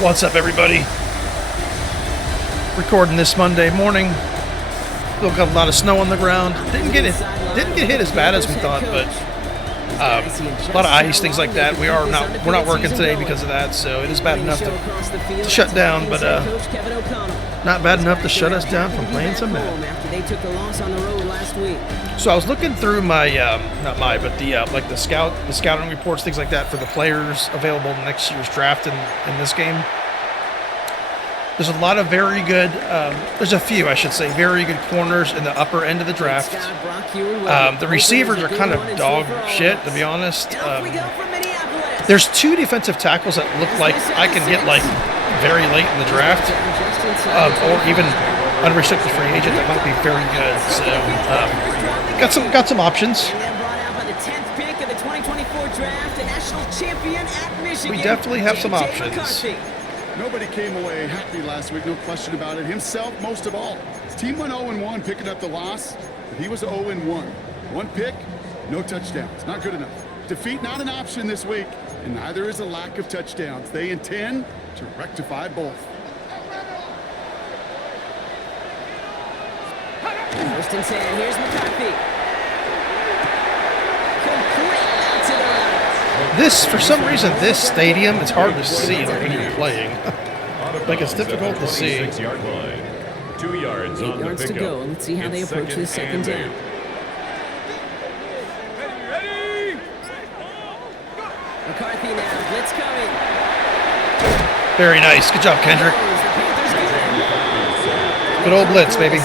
What's up, everybody? Recording this Monday morning. Still got a lot of snow on the ground. Didn't get hit as bad as we thought, but a lot of ice, things like that. We're not working today because of that, so it is bad enough to shut down, but not bad enough to shut us down from playing some Madden. So I was looking through my the scouting reports, things like that for the players available in next year's draft in this game. There's a lot of very good, there's a few, I should say, very good corners in the upper end of the draft. The receivers are kind of dog shit, to be honest. There's two defensive tackles that look like I can get like very late in the draft, or even unrestricted free agent that might be very good. So got some options. We definitely have some options. Nobody came away happy last week, no question about it. Himself, most of all. His team went 0-1, picking up the loss, but he was 0-1. One pick, no touchdowns. Not good enough. Defeat not an option this week, and neither is a lack of touchdowns. They intend to rectify both. First and 10, here's McCarthy. For some reason, this stadium, it's hard to see when you're playing. Like, it's difficult to see. 8 yards on the to go. Let's see how they approach this second down. McCarthy now, blitz coming. Very nice. Good job, Kendrick. Good old blitz, baby.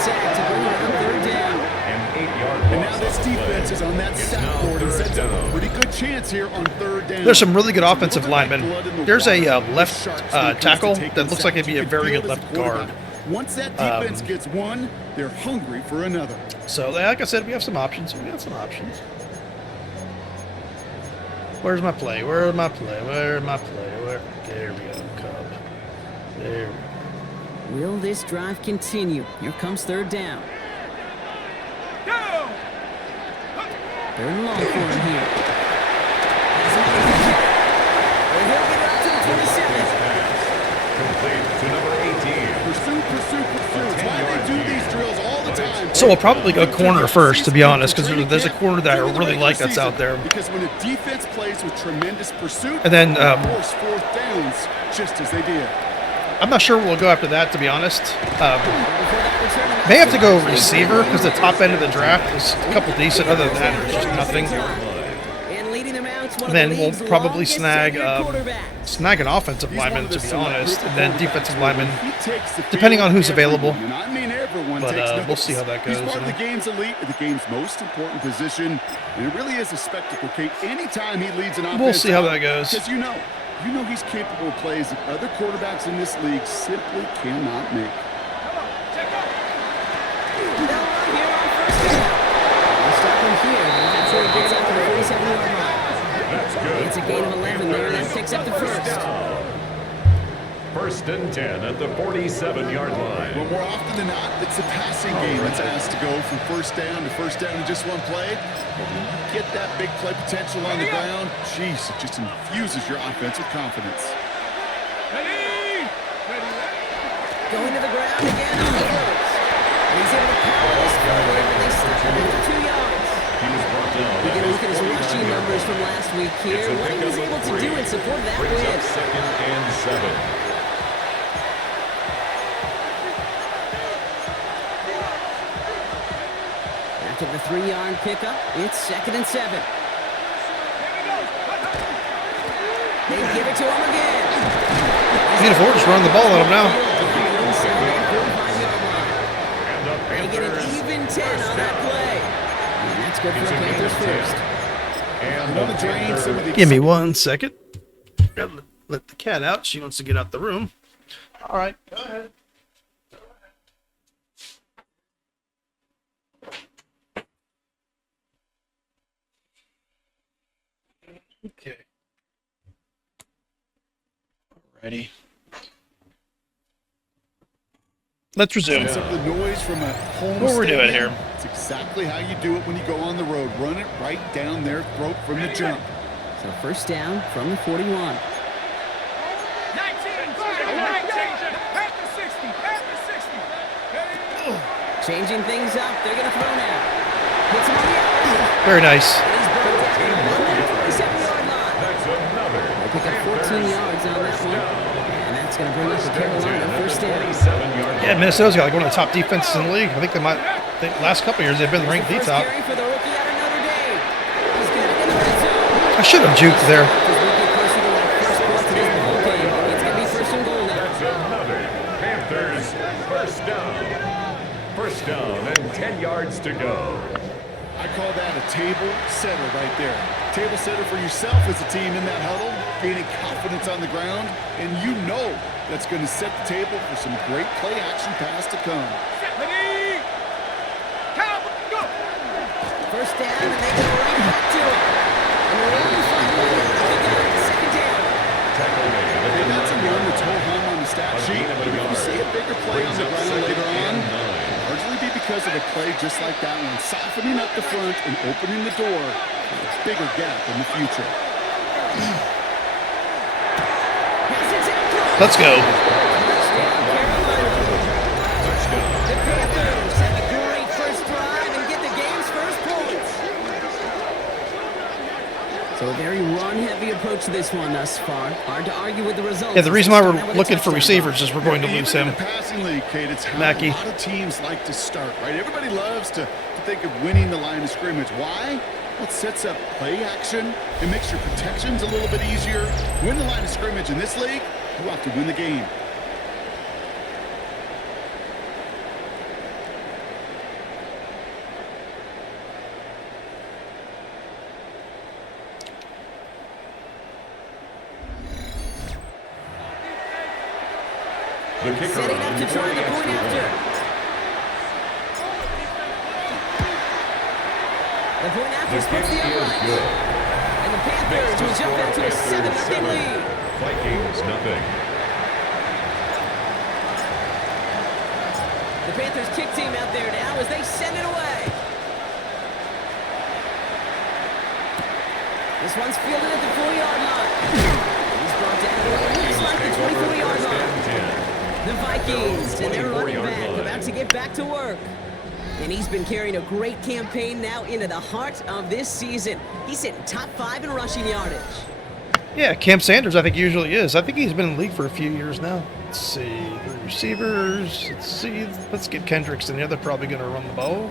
Defense is on that sack board and sets up a pretty good chance here on third down. There's some really good offensive linemen. There's a left tackle that looks like it'd be a very good left guard. Once that defense gets one, they're hungry for another. So, like I said, we have some options. Where's my play? There we go, Cub. There we go. Will this drive continue? Here comes third down. Third and long for him here. He'll get it out to the 27. Complete to number 18. Pursue. Why they do these drills all the time. So we'll probably go corner first, to be honest, because there's a corner that I really like that's out there. Because when a defense plays with tremendous pursuit, and then force fourth downs just as they did. I'm not sure we'll go after that, to be honest. May have to go receiver because the top end of the draft is a couple decent. Other than that, there's just nothing. And then we'll probably snag an offensive lineman, to be honest, and then defensive lineman, depending on who's available. But we'll see how that goes. He's part of the game's elite, the game's most important position, and it really is a spectacle, Kate. Anytime he leads an offense, we'll see how that goes. Because you know he's capable of plays that other quarterbacks in this league simply cannot make. It's a gain of 11 there. That picks up the first. First and 10 at the 47-yard line. Well, more often than not, it's a passing game that's asked to go from first down in just one play. But when you get that big play potential on the ground, geez, it just infuses your offense with confidence. Going to the ground again on the close. And he's able to power this forward, but they stop him at 2 yards. We get a look at his rushing numbers from last week here. What he was able to do in support of that win. Second and 7. After the 3-yard pickup, it's second and 7. They give it to him again. Beautiful, we're just running the ball at him now. They get an even 10 on that play. And that's good for the Panthers first. And Give me 1 second. Let the cat out. She wants to get out the room. All right, go ahead. Okay. Alrighty. Let's resume. The noise from a home what we're doing stadium. here. It's exactly how you do it when you go on the road. Run it right down their throat from the jump. So first down from the 41. Changing things up. They're going to throw now. Hits him on the outside. Very nice. He's brought down on that 27-yard line. That's another. They pick up 14 yards on that one. And that's going to bring up the Carolina first down. 27-yard Yeah, Minnesota's got like one of the top defenses in the league. I think they might. The last couple of years they've been ranked the First top. carry for the rookie out of Notre Dame. He's got it in the red zone. I should have juked there. As we get closer to that first play to this ball game, it's going to be first and goal now. That's another. Panthers first down. First down and 10 yards to go. I call that a table setter right there. Table setter for yourself as a team in that huddle, gaining confidence on the ground, and you know that's going to set the table for some great play action pass to come. First down, and they go right back to it. And we're only 5 minutes. Second down. Tackle made. And that's a run that's ho hum on the stat sheet. But if you see a bigger play on the ground later on, largely be because of a play just like that one, softening up the front and opening the door for a bigger gap in the future. Let's go. The Panthers have a great first drive and get the game's first points. So a very run-heavy approach to this one thus far. Hard to argue with the results. Yeah, the reason why we're looking for receivers is we're going to lose Even in him. the passing league, Kate, it's how Mackey. a lot of teams like to start, right? Everybody loves to think of winning the line of scrimmage. Why? Well, it sets up play action. It makes your protections a little bit easier. Win the line of scrimmage in this league, you have to win the game. The kicker Setting on up the to try the point after. The point after The splits kick the is uprights. good. And the Panthers will jump out to a 7-0 lead. Vikings nothing. The Panthers kick team out there now as they send it away. This one's fielded at the 4-yard line. He's brought down to what looks like the 24-yard line. The Vikings and their running back about to get back to work. And he's been carrying a great campaign now into the heart of this season. He's sitting top 5 in rushing yardage. Yeah, Cam Sanders, I think usually is. I think he's been in the league for a few years now. Let's see, the receivers. Let's see. Let's get Kendricks in there. They're probably going to run the ball.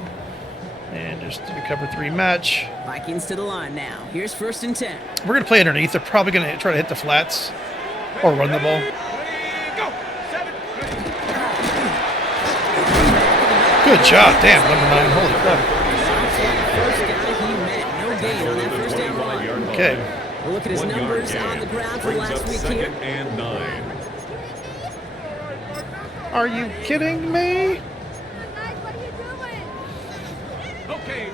And just do a cover 3 match. Vikings to the line now. Here's first and 10. We're going to play underneath. They're probably going to try to hit the flats or run the ball. Good job. Damn, number 9. Holy crap. First guy he met. No gain on that first down run. Okay. We'll look at his numbers on the ground from last week here. Second and 9. Are you kidding me?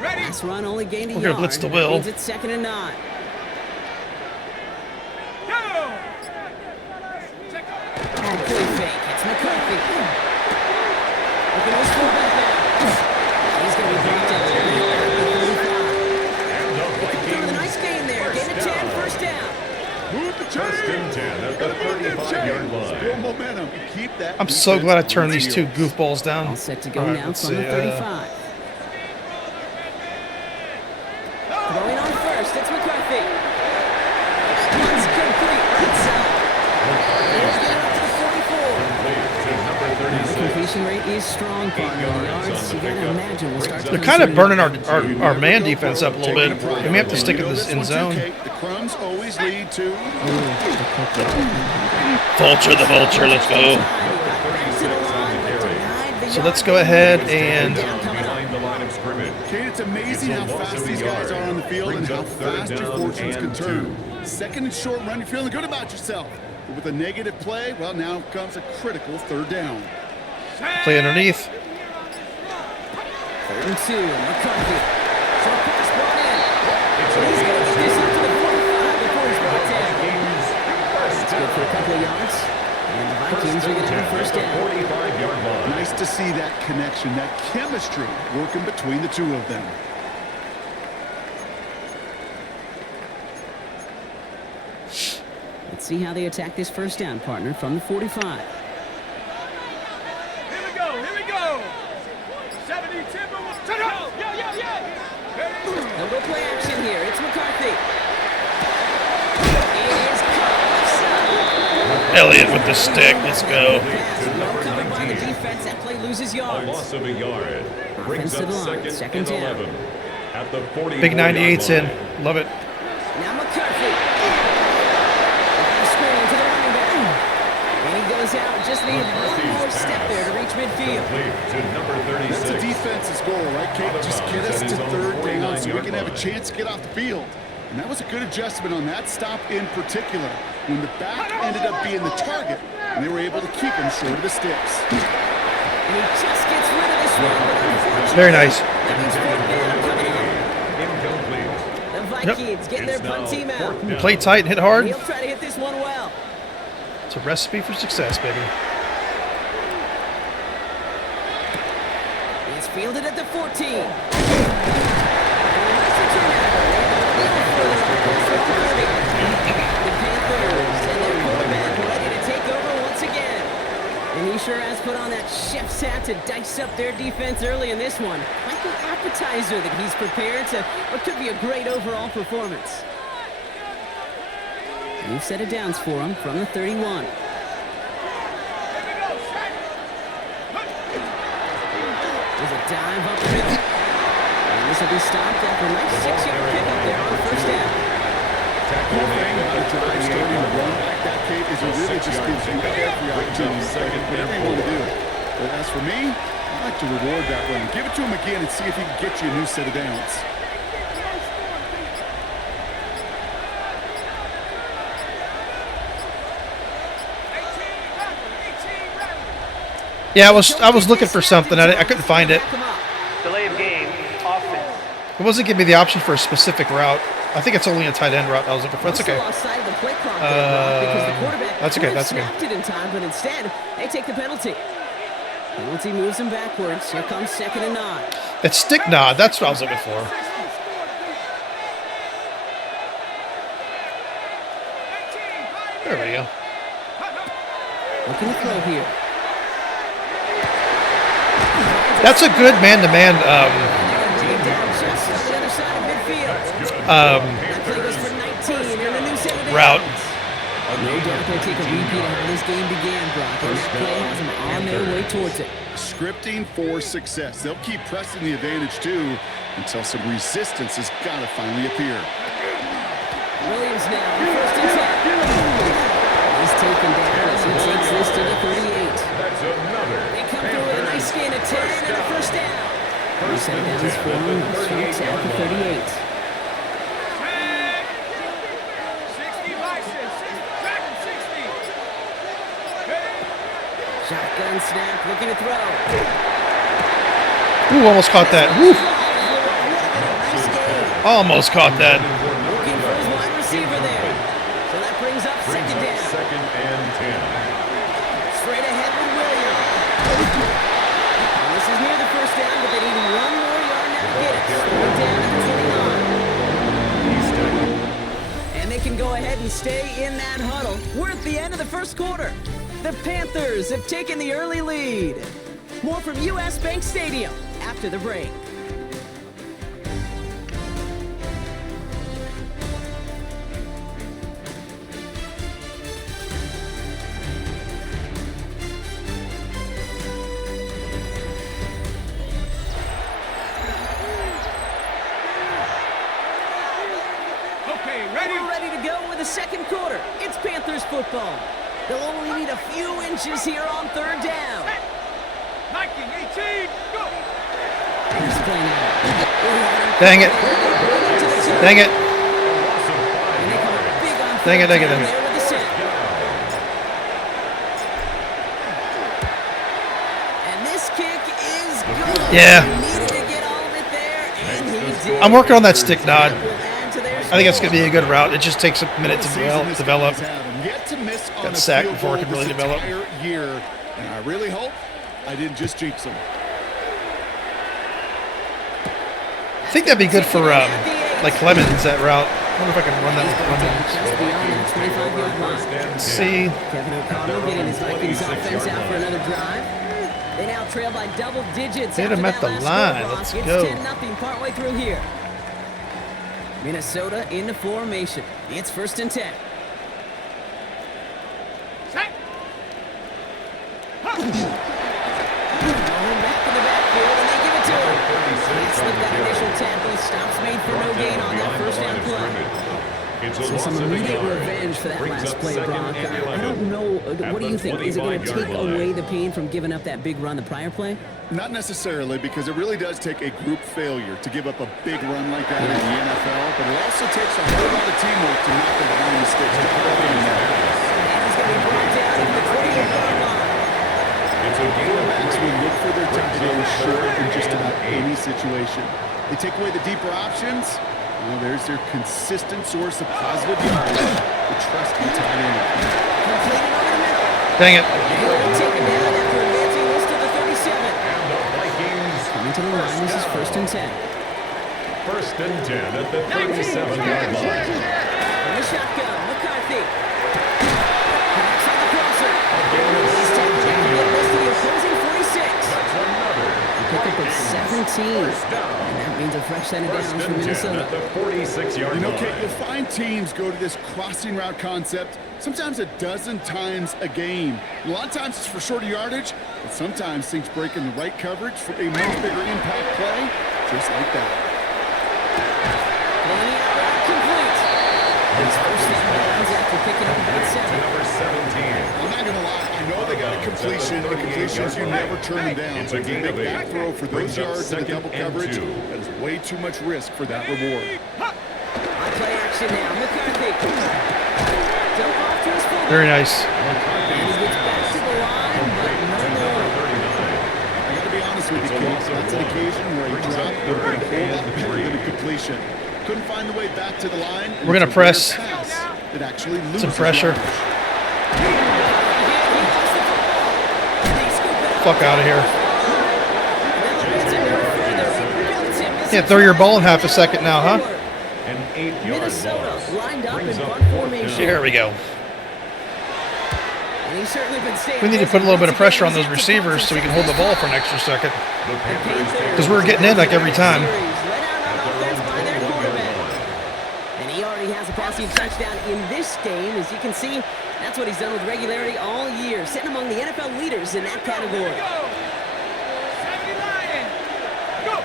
Last run only gained a We're yard. gonna blitz the That Will. means it's second and 9. Oh, play fake. It's McCarthy. Look at his fullback now. He's going to be brought down at the 35. They throw the nice gain there. Gain of 10, first down. Move the First and 10 at the 35-yard line. Build momentum. Keep that I'm so glad I defense turned on these its two heels. goofballs down. All set to go All right, now let's from the see, 35. Throwing on first, it's McCarthy. One's complete, right side. Here's the up to the 44. To number 36. The completion rate is strong, partner. The yards, you gotta imagine, will start to They're kind of consider- burning our man defense up a little bit. We may have to stick in this end zone. The crumbs always lead to Vulture the vulture. Let's go. Back to the line, but denied the So yard. let's go ahead and Behind the line of scrimmage. Kate, it's amazing how fast these guys are on the field and how fast your fortunes can turn. Second and short run, you're feeling good about yourself. But with a negative play, well, now comes a critical third down. play underneath. Third and 2, McCarthy. Short pass brought in. He's going to get this up to the 45 before he's brought down. That's good for a couple of yards. And the Vikings are going to have a first down. 45-yard line. Nice to see that connection, that chemistry working between the two of them. Let's see how they attack this first down, partner, from the 45. Here we go. They'll go play action here. It's McCarthy. It is caught offside. Elliott with the stick. Let's go. Well covered by the defense. That play loses A yards. loss of a yard. Brings up Offensive line, second and down. 11. At the 40. Big 98's in. Love it. Now McCarthy. Screen to the running back. And he goes out. Just needed one more step there to reach midfield. Complete to number 36. That's the defense's goal, right, Kate? Just get us to third down so we can have a chance to get off the field. And that was a good adjustment on that stop in particular, when the back ended up being the target, and they were able to keep him short of the sticks. And he just gets rid of this one, but unfortunately, Very nice. that means fourth down coming up. Incomplete. The Vikings getting their It's punt now team out. fourth down. Play tight and hit hard. He'll try to hit this one well. It's a recipe for success, baby. It's fielded at the 14. The Panthers and their quarterback ready to take over once again. And he sure has put on that chef's hat to dice up their defense early in this one. Like an appetizer that he's prepared to what could be a great overall performance. New set of downs for him from the 31. There's a dive up the middle. And this will be stopped after a nice 6-yard pickup there on first down. Cool thing about a drive starting to run like that, Kate, is it really just gives you every opportunity, whatever you want to do. But as for me, I like to reward that run. Give it to him again and see if he can get you a new set of downs. Yeah, I was looking for something. I couldn't find it. Delay of game, offense. It wasn't giving me the option for a specific route. I think it's only a tight end route I was looking for. That's okay. That's okay. That's okay. Snapped it in time, but instead they take the penalty. Penalty moves them backwards. Here comes 2nd and 9. It's stick nod. That's what I was looking for. There we go. Looking to throw here. That's a good man-to-man Down just on the other side of midfield. That play goes for 19 and a new set of route. downs. No doubt they'll take a repeat of how this game began, Brock, and that play has them on their way towards it. Scripting for success. They'll keep pressing the advantage, too, until some resistance has got to finally appear. Williams now, first and 10. He's taken down as he takes this to the 38. That's another. They come through with a nice gain of 10 and a first down. New set of downs for him. Starts at the 38. Shotgun snap, looking to throw. Ooh, almost caught that. Woo. Nice game. Almost caught that. Looking for his wide receiver there. So that brings up second down. Second and 10. Straight ahead with Williams. And this is near the first down, but they need one more yard now to get it. Third down at the 29. And they can go ahead and stay in that huddle. We're at the end of the first quarter. The Panthers have taken the early lead. More from U.S. Bank Stadium after the break. We're ready to go with the second quarter. It's Panthers football. They'll only need a few inches here on third down. 19, 18, go! He's playing out. Dang it. Dang it. And they come up big on Dang it, dang it, third down dang it. there with the set. And this kick is good. Yeah. He needed to get all of it there, and he did. I'm working on that stick nod. Will add to their I think it's going to be a score. good route. It just takes a minute to develop. Yet to miss on Got a sacked field before it goal could really this develop. entire year, and I really hope I didn't just jinx them. I think that'd be good for like Clemens, that route. I wonder if I can run that with Clemens. Just beyond that 25-yard line. Let's see. Kevin O'Connell getting his Vikings offense out for another drive. They now trail by double digits. Hit after him at that the last line. score block. Let's It's go. 10-0 partway through here. Minnesota in the formation. It's 1st and 10. Set. Going back in the backfield, and they give it to him. He slipped that initial tackle. Stops made for no gain on that 1st down play. So some immediate revenge for that last play, Brock. I don't know. What do you think? Is it going to take away the pain from giving up that big run the prior play? Not necessarily, because it really does take a group failure to give up a big run like that in the NFL, but it also takes a whole lot of teamwork to knock the behind mistakes. And he's going to be brought down at the 20-yard line. Quarterbacks will look for their tight end short in just about any situation. They take away the deeper options. Well, there's their consistent source of positive yardage. The trust in tight end. Completed over the middle. Dang it. Taken down after advancing this to the 37. And the Vikings Coming to the line, this is 1st and 10. 1st and 10 at the 37-yard line. From the shotgun, McCarthy. Connects on the crosser. He's taken down to get this to the opposing 46. That's another. Pick up at 17. And that means a fresh set of downs First for and 10 Minnesota. at the 46-yard You know, line. Kate, you'll find teams go to this crossing route concept sometimes a dozen times a game. A lot of times it's for shorter yardage, but sometimes things break in the right coverage for a much bigger impact play, just like that. Going out route complete. His 1st down downs after picking up about 7. Number 17. I'm not going to lie, I know they got a completion. The completions, you never turn them down. It's So a it's a gain big of 8. back throw for those Brings up yards in the 2nd double and coverage. 2. That is way too much risk for that reward. On play action now, McCarthy. Dump off to his fullback. Very nice. And he gets back to the line, but no more. I got to be honest with you, Kate. That's an occasion where he dropped a whole lot better than a completion. Couldn't find the way back to the line. We're gonna press. It actually loses Some pressure. yardage. Fuck out of here. Can't throw your ball in half a second now, huh? An 8-yard Minnesota loss. lined up Brings in up bunt 4th formation. Here we go. And he's certainly been staying We need to busy. put a little bit of Once pressure again, on those he's receivers so we can hold the ball for an extra second. The Panthers Because we're getting in like every time. Let out on offense by their quarterback. And he already has a passing touchdown in this game. As you can see, that's what he's done with regularity all year, sitting among the NFL leaders in that category. Go. 70 Lions. Go.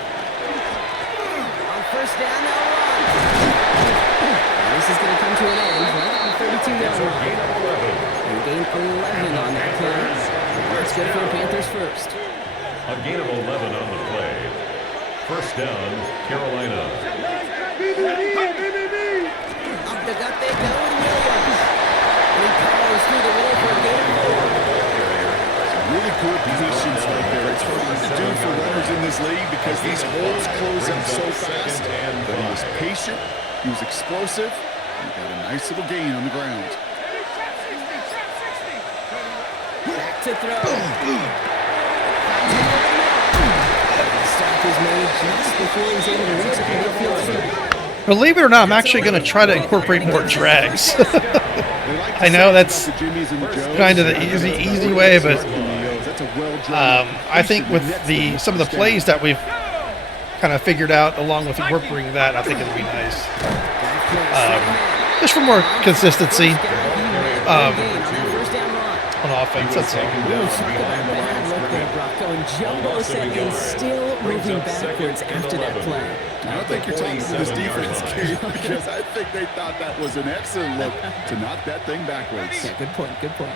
On 1st down, they'll run. And this is going to come to an end right on the 32-yard line. gain of 11. And gain 11 on that play. That's good for the Panthers first. A gain of 11 on the play. 1st down, Carolina. Up the gut they go with Williams. And he powers through the middle for a gain of 4. Really good positions right there. It's hard to do for runners in this league because these holes close up so fast. But he was patient, he was explosive, and he got a nice little gain on the ground. Back to throw. Stop is made just before he's able to reach the midfield circle. Believe it or not, I'm actually going to try to incorporate more drags. I know that's kind of the easy way, but I think with some of the plays that we've kind of figured out, along with incorporating that, I think it'll be nice. Just for more consistency on offense. That's all. Going jumbo set and still moving backwards after that play. I don't think you're talking to this defense, Kate, because I think they thought that was an excellent look to knock that thing backwards. Yeah, good point, good point.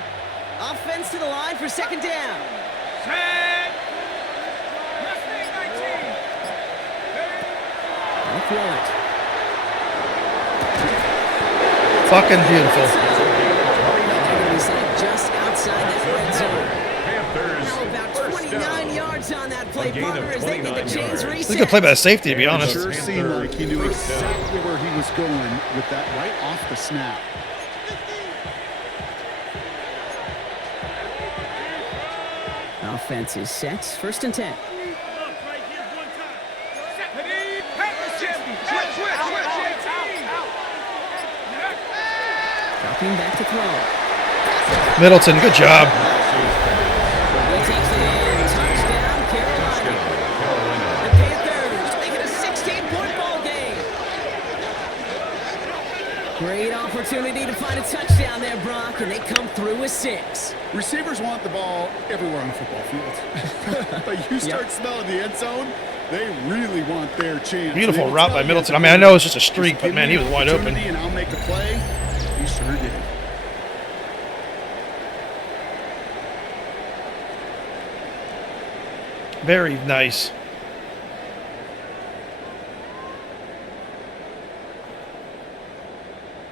Offense to the line for 2nd down. Set. Wrestling 19. They'll throw it. Fucking beautiful. He's just outside that red zone. Panthers. Now about 29 yards on that play, partner, as they get the chains reset. This is a good play by the safety, to be It honest. sure seemed like he knew exactly where he was going with that right off the snap. Offense is set. 1st and 10. Dropping back to throw. Middleton, good job. He takes it in. Touchdown, Carolina. The Panthers make it a 16-point ball game. opportunity to find a touchdown there, Brock, and they come through with 6. Receivers want the ball everywhere on the football field. But you start smelling the end zone, they really want their chance. Beautiful route by Middleton. I mean, I know it's just a streak, but man, he was wide open. And I'll make a play. He sure did. Very nice.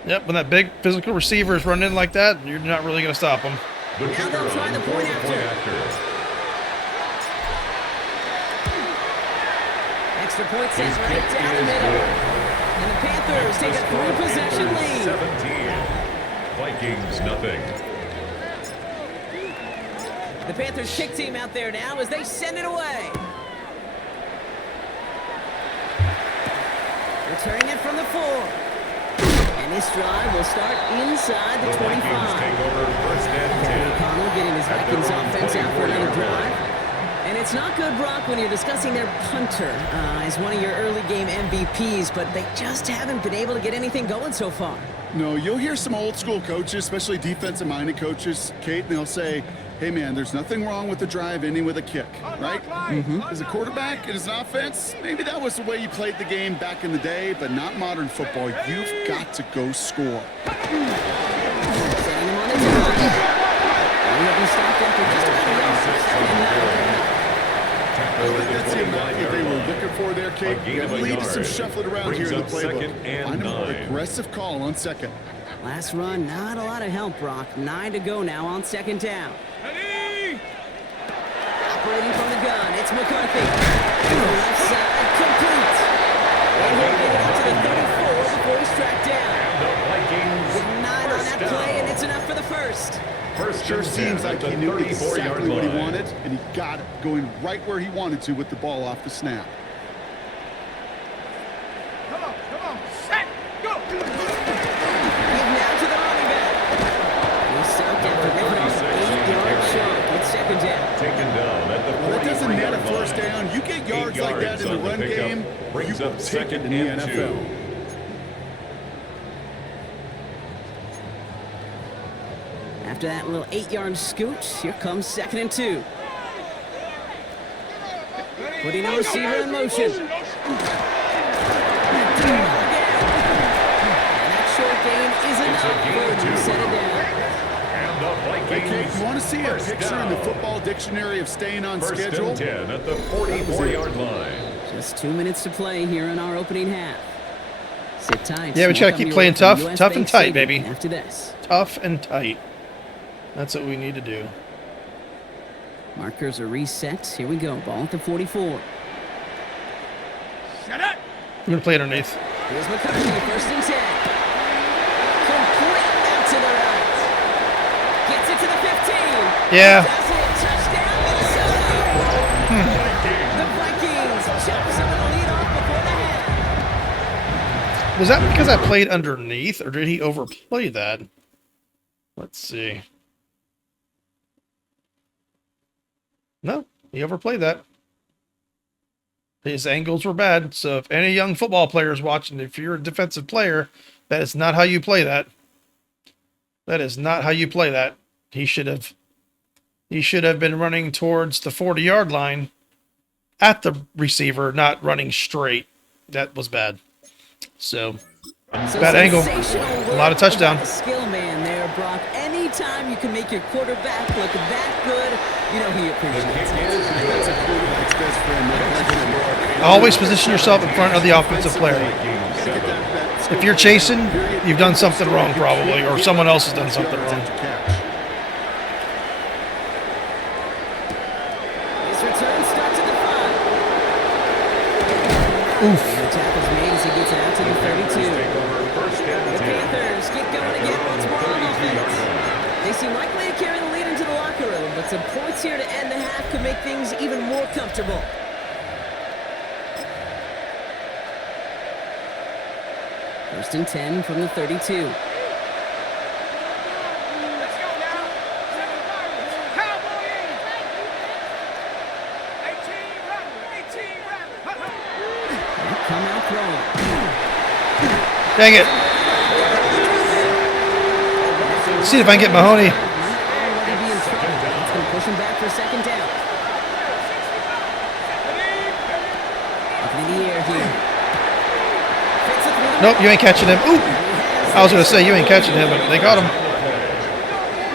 Yep, when that big physical receiver is running in like that, you're not really going to stop him. The Now they'll try the point after. Extra point sent right down the middle. And the Panthers take a 3-possession lead. 17. Vikings nothing. The Panthers kick team out there now as they send it away. Returning it from the 4. And this drive will start inside the 25. Vikings take over first and 10. O'Connell getting his Vikings offense out for another drive. And it's not good, Brock, when you're discussing their punter as one of your early game MVPs, but they just haven't been able to get anything going so far. No, you'll hear some old school coaches, especially defensive-minded coaches, Kate, and they'll say, hey, man, there's nothing wrong with the drive ending with a kick, right? As a quarterback and as an offense, maybe that was the way you played the game back in the day, but not modern football. You've got to go score. Setting him on the drive. We have been stopped after just about a minute. I think that's the amount that they were looking for there, Kate. That leaves some shuffling around here in the playbook. Find a more aggressive call on second. Last run, not a lot of help, Brock. 9 to go now on second down. Ready? Operating from the gun, it's McCarthy. To the left side, complete. And he'll get it out to the 34 before he's tracked down. The Vikings With 9 on that play, and it's enough for the first. first Sure and 10 seems like at he the knew 34-yard exactly what he line. wanted, and he got it going right where he wanted to with the ball off the snap. Come on, set, go! Give now to the running back. He stopped after ripping off an 8-yard chunk. It's second down. Taken down at the 43-yard Well, that doesn't net a line. first down. You get yards 8 like that in the on run pickup, game, brings you up will take second it in the and NFL. 2. After that little 8-yard scoot, here comes second and 2. Putting the receiver in motion. And that short gain is enough for him to set it down. And the Hey, Kate, Vikings you want to see a first picture down. in the football dictionary of staying on First schedule? and 10 at the 44-yard line. Just 2 minutes to play here in our opening half. Sit tight. Yeah, we try to We'll keep come playing your way tough, from US tough and Bank tight, Stadium baby. After this. Tough and tight. That's what we need to do. Markers are reset. Here we go. Ball at the 44. Shut up! I'm going to play underneath. Here's McCarthy, first and 10. Complete out to the right. Gets it to the 15. Yeah. Does it. Touchdown, Minnesota. The Vikings chop some of the lead off before the half. Was that because I played underneath, or did he overplay that? Let's see. No, he overplayed that. His angles were bad, so if any young football players watching, if you're a defensive player, that is not how you play that. That is not how you play that. He should have been running towards the 40-yard line at the receiver, not running straight. That was bad. So, bad angle. A lot of touchdown. Skill man there, Brock. Anytime you can make your quarterback look that good, you know he appreciates it. That's a quarterback's best friend. No question. Always position yourself in front of the offensive player. If you're chasing, you've done something wrong probably, or someone else has done something wrong. His return starts at the 5. Oof. And the tackle's made as he gets it out to the 32. First and The 10. Panthers get going again once more on offense. They seem likely to carry the lead into the locker room, but some points here to end the half could make things even more comfortable. First and 10 from the 32. Let's go now! 7 Pirates! Cowboy 18 run! 18 run! Come out throwing. Dang it. See if I can get Mahoney. Already be in trouble. It's going to push him back for a second down. Up in the air here. Fits it through the Nope, you ain't catching him. Ooh! I was going to say, you ain't catching him, but they got him.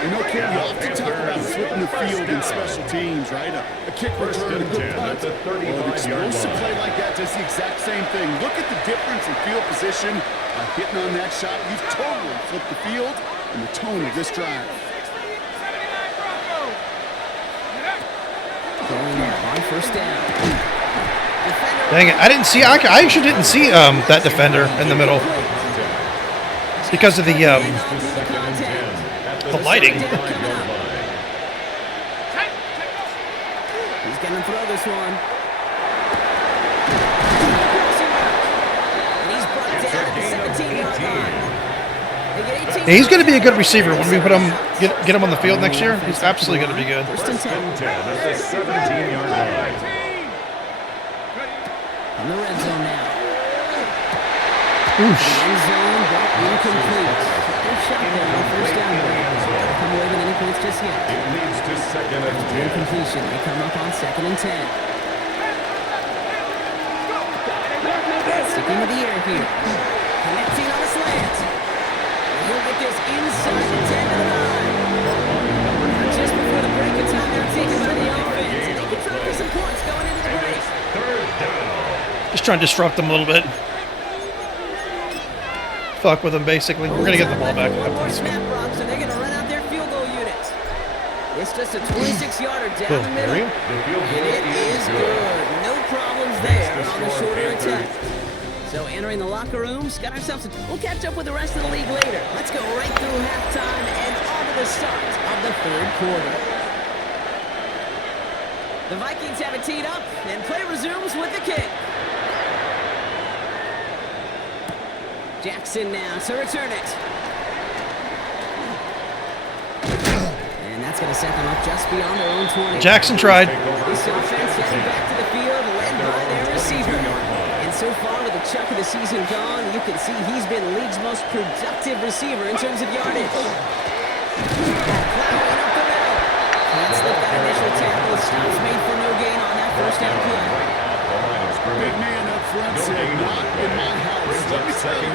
You know, Kid, we often talk about flipping the field in special teams, right? A kick return, a good punt. Well, an explosive play like that does the exact same thing. Look at the difference in field position. By hitting on that shot, you've totally flipped the field and the tone of this drive. Going on first down. Defender Dang it. I didn't see, I actually didn't see that defender in the middle. Because of the lighting. He's going to throw this one. And he's brought down at the 17-yard line. They get 18 Yeah, he's going to be a good receiver when we put him, get him on the field next year. He's absolutely going to be good. First and 10. 10 at the 17-yard line. On the red zone now. Oosh. End zone, but incomplete. Good shot there on first down. Come away with any points just yet. It leads to second and 10. Incompletion. They come up on second and 10. Sticking with the air here. Connecting on a slant. He'll get this inside the 10 to the 9. Just before the break of time, they're taken by the offense. And they can try for some points going into the break. Third down. Just trying to disrupt them a little bit. Fuck with them, basically. We're going to get the ball back. One more snap, Rob, so they're going to run out their field goal unit. It's just a 26-yarder down the middle. And it is good. No problems there on the shorter attack. So entering the locker rooms, got ourselves we'll catch up with the rest of the league later. Let's go right through halftime and on to the start of the third quarter. The Vikings have it teed up, and play resumes with the kick. Jackson now to return it. And that's going to set them up just beyond their own 20. Jackson tried. This offense heading back to the field, led by their receiver. And so far, with the chunk of the season gone, you can see he's been the league's most productive receiver in terms of yardage. Plowing up the middle. Can't slip that initial tackle. Stops made for no gain on that first down play. Big man up front said, not in my house. Let me tell you,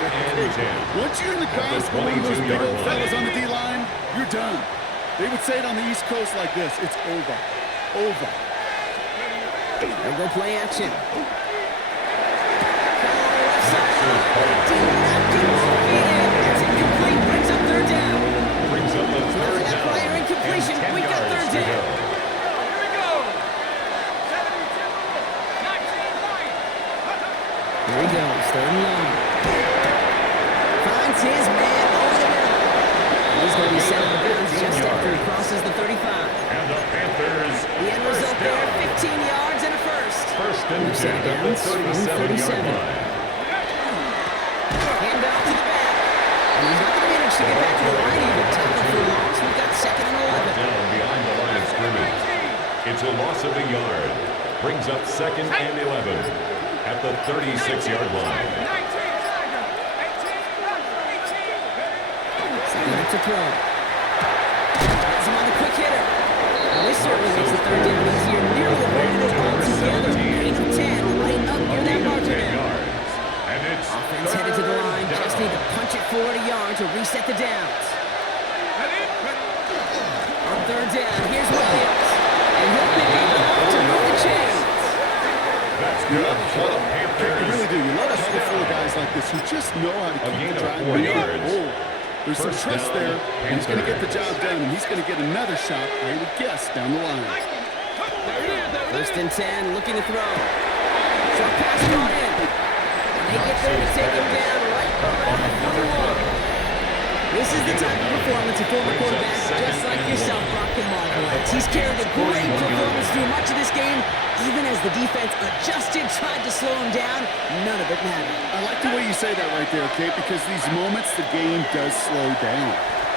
once you're in the grasp of one of those big old fellas on the D-line, you're done. They would say it on the East Coast like this, it's over. Over. There go play action. That's incomplete. Brings up third down. Brings up the third That down. player incompletion. And 10 We got yards third to down. go. Here we go. 72, 19 right. Here he goes, third and long. Finds his man over the middle. And he's going to be set out of bounds just after he crosses the 35. And the Panthers. The end result there, 15 yards and a first. First and Set 10 at the downs from 37-yard 37. line. Hand off to the back. And he's not going to manage to get back to the line even. Tackle for loss. We've got second and 11. Down behind the line of scrimmage. It's a loss of a yard. Brings up second and 11 at the 36-yard line. 19 Tiger. 18 Second up to throw. Has him on the quick hitter. Well, this certainly makes the third down easier. Nearly avoided it altogether. Gain of 10, right up near that marker 10 now. yards. And it's Offense headed to the line. Just need to punch it forward a yard to reset the downs. On third down, here's Williams. And he'll pick up the ball to move the chains. That's good. For the You Panthers. really do. You love a huddle full of guys like this who just know how to A keep gain the of drive 4 moving. yards. Oh, there's some First trust down, there, and he's going to get the Panthers. job done, and he's going to get another shot, I would guess, down the line. First and 10, looking to throw. Short pass brought in. And they get there to take him down right around the 41. This is the type of performance a former quarterback, just like yourself, Brock, can marvel at. He's carried a great performance through much of this game. Even as the defense adjusted, tried to slow him down, none of it mattered. I like the way you say that right there, Kate, because these moments, the game does slow down.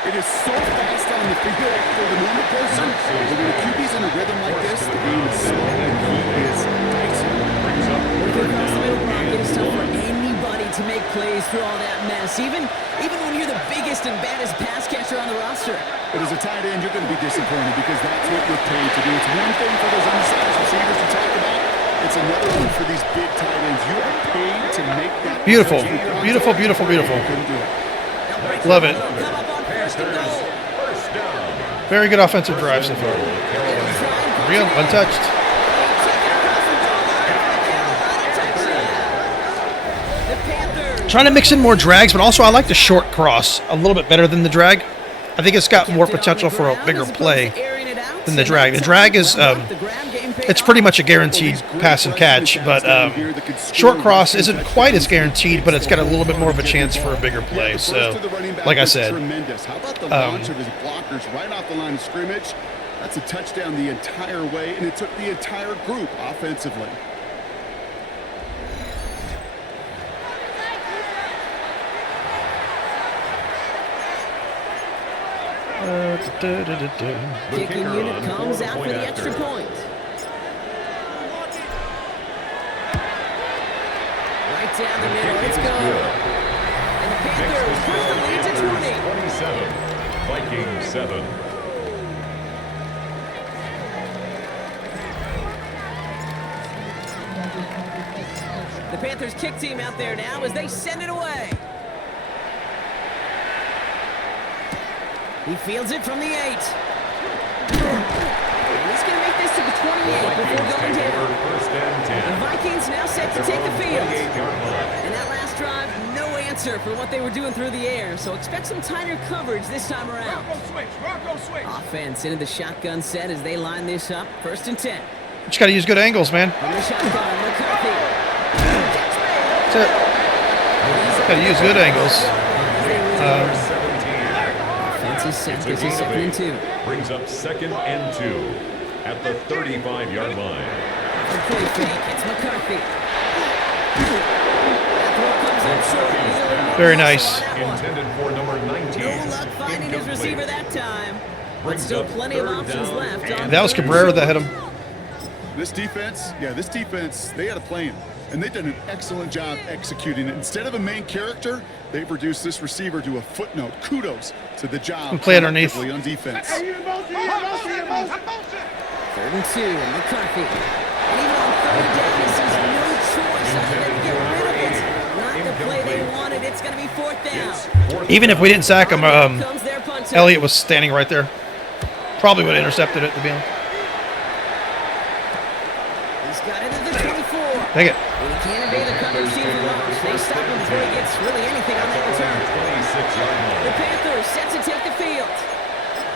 It is so fast on the field for the normal person, but when the QB's in a rhythm like this, the game is slow, and he is dicey. Working across the middle, Brock, it is tough for anybody to make plays breeze through all that mess, even when you're the biggest and baddest pass catcher on the roster. But as a tight end, you're going to be disappointed because that's what you're paid to do. It's one thing for those undersized receivers to talk about. It's another one for these big tight ends. You are paid to make that. Beautiful, beautiful, beautiful, beautiful. Love it. Come up on first and goal. First down. Very good offensive drive so far. Real untouched. Trying to mix in more drags, but also I like the short cross a little bit better than the drag. I think it's got more potential for a bigger play than the drag. The drag is, it's pretty much a guaranteed pass and catch, but short cross isn't quite as guaranteed, but it's got a little bit more of a chance for a bigger play. So, like I said, how about the launch of his blockers right off the line of scrimmage? That's a touchdown the entire way, and it took the entire group offensively. Kicking unit comes out for the extra point. Right down the middle. Let's go. And the Panthers push the lead to 20. 27. Vikings 7. The Panthers kick team out there now as they send it away. He fields it from the 8. And he's going to make this to the 28 before going down. First and 10. The Vikings now set to take the field. 48-yard line. And that last drive, no answer for what they were doing through the air. So expect some tighter coverage this time around. Rocco switch. Offense into the shotgun set as they line this up. First and 10. just got to use good angles, man. From the shotgun, McCarthy. That's it. Got to use good angles. Offense is set. This is 2nd and 2. Brings up 2nd and 2 at the 35-yard line. The play fake. It's McCarthy. That throw comes up short. Very nice. Intended for number 19. No luck finding his receiver that time. But Brings still up plenty of 3rd options down left. and On That was 3rd and Cabrera 7. that hit him. This defense, they had a plan, and they've done an excellent job executing it. Instead of a main character, they've reduced this receiver to a footnote. Kudos to the job And play underneath. collectively on defense. 3rd and 2, and McCarthy. And even on 3rd down, he sees no choice other than to get rid of it. Not the play they wanted. It's going to be 4th down. Even if we didn't sack him, Comes their punter. Elliott was standing right there. Probably would have intercepted it, to be honest. He's got it at the 24. Take it. And he can't evade the coverage team from Roach. They stop him before he gets really anything on that return. 26-yard The line. Panthers set to take the field.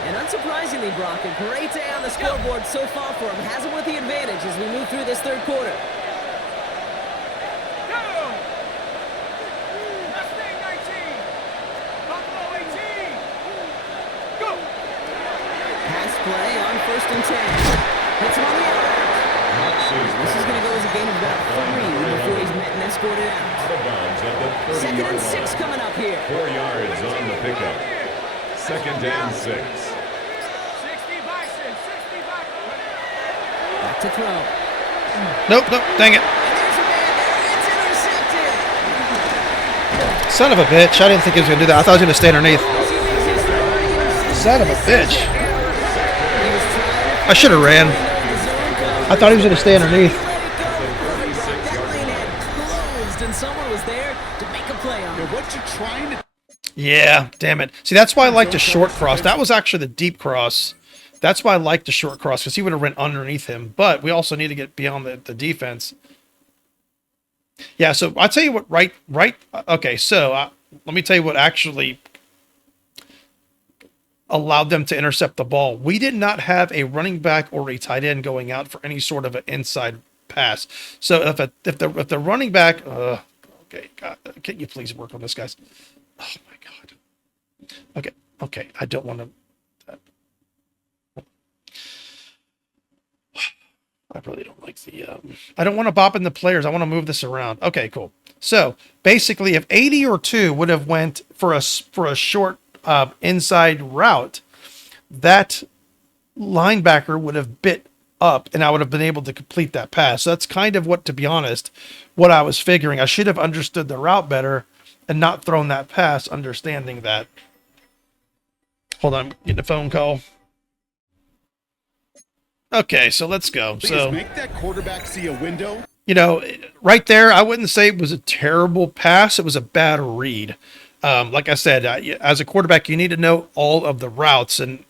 And unsurprisingly, Brock, a great day on the scoreboard so far for him. Has him with the advantage as we move through this 3rd quarter. Go. Mustang 19. Buffalo 18. Go. Pass play on 1st and 10. Hits him on the out. This is going to go as a gain of about 3 before he's met and escorted out. Out of bounds at the 2nd 30-yard and 6 line. coming up here. 4 yards on the pickup. 2nd and 6. 60 Bison. 60 Bison. Back to throw. Nope, nope. Dang it. And there's a man there. It's intercepted. Son of a bitch. I didn't think he was going to do that. I thought he was going to stay underneath. Son of a bitch. I should have ran. I thought he was going to stay underneath. And someone was there to make a play on him. What you're trying to Yeah, damn it. See, that's why I like the short cross. That was actually the deep cross. That's why I like the short cross, because he would have run underneath him. But we also need to get beyond the defense. Yeah, so I'll tell you what, okay, so let me tell you what actually allowed them to intercept the ball. We did not have a running back or a tight end going out for any sort of an inside pass. So if the running back, okay, God, can you please work on this, guys? Oh my God. Okay, I don't want to. I really don't like the. I don't want to bop in the players. I want to move this around. Okay, cool. So basically, if 80 or 2 would have went for a short inside route, that linebacker would have bit up, and I would have been able to complete that pass. So that's kind of what, to be honest, what I was figuring. I should have understood the route better and not thrown that pass, understanding that. Hold on, I'm getting a phone call. Okay, so let's go. So make that quarterback see a window. You know, right there, I wouldn't say it was a terrible pass. It was a bad read. Like I said, as a quarterback, you need to know all of the routes, and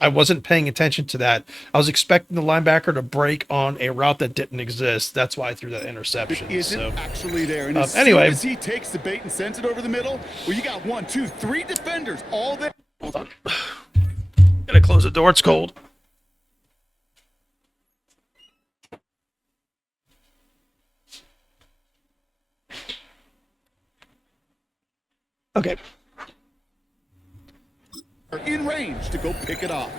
I wasn't paying attention to that. I was expecting the linebacker to break on a route that didn't exist. That's why I threw that interception. It isn't actually there. And as anyway, soon as he takes the bait and sends it over the middle, well, you got 1, 2, 3 defenders all there. Hold on. Gotta close the door. It's cold. Okay. In range to go pick it off.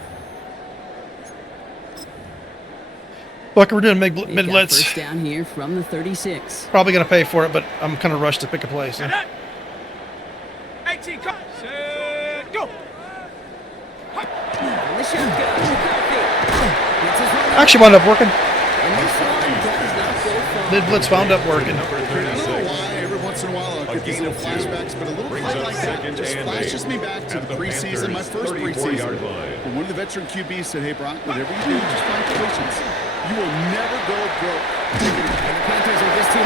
Look, we're doing mid blitz. First down here from the 36. Probably gonna pay for it, but I'm kind of rushed to pick a play. So. 18, come. Set, go. On the shotgun. Actually wound up working. And this one does not go far. Mid blitz wound up working. I don't know why every once in a while I'll get these little flashbacks, but a little play like that just flashes me back to the preseason, my first preseason. And one of the veteran QBs said, hey, Brock, whatever you do, just find patience. You will never go broke.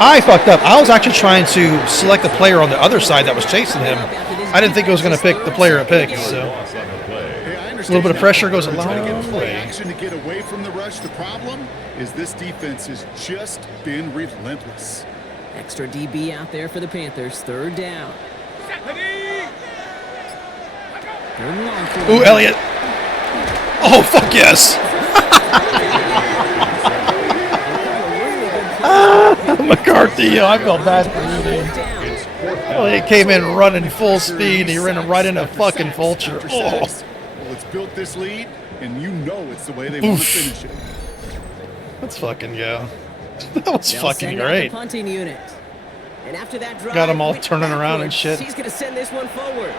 I fucked up. I was actually trying to select the player on the other side that was chasing him. I didn't think it was going to pick the player it picked, so a little bit of pressure goes a long way. Action to get away from the rush. The problem is this defense has just been relentless. Extra DB out there for the Panthers. Third down. Ooh, Elliott. Oh, fuck yes. McCarthy, I felt bad for you, dude. Elliott came in running full speed. He ran right into a fucking vulture. Oh. Well, it's built this lead, and you know it's the way they want to finish it. Let's fucking go. That was They'll fucking send out great. the punting unit. And after that drive, Got them all which turning around and backwards, shit. He's going to send this one forward.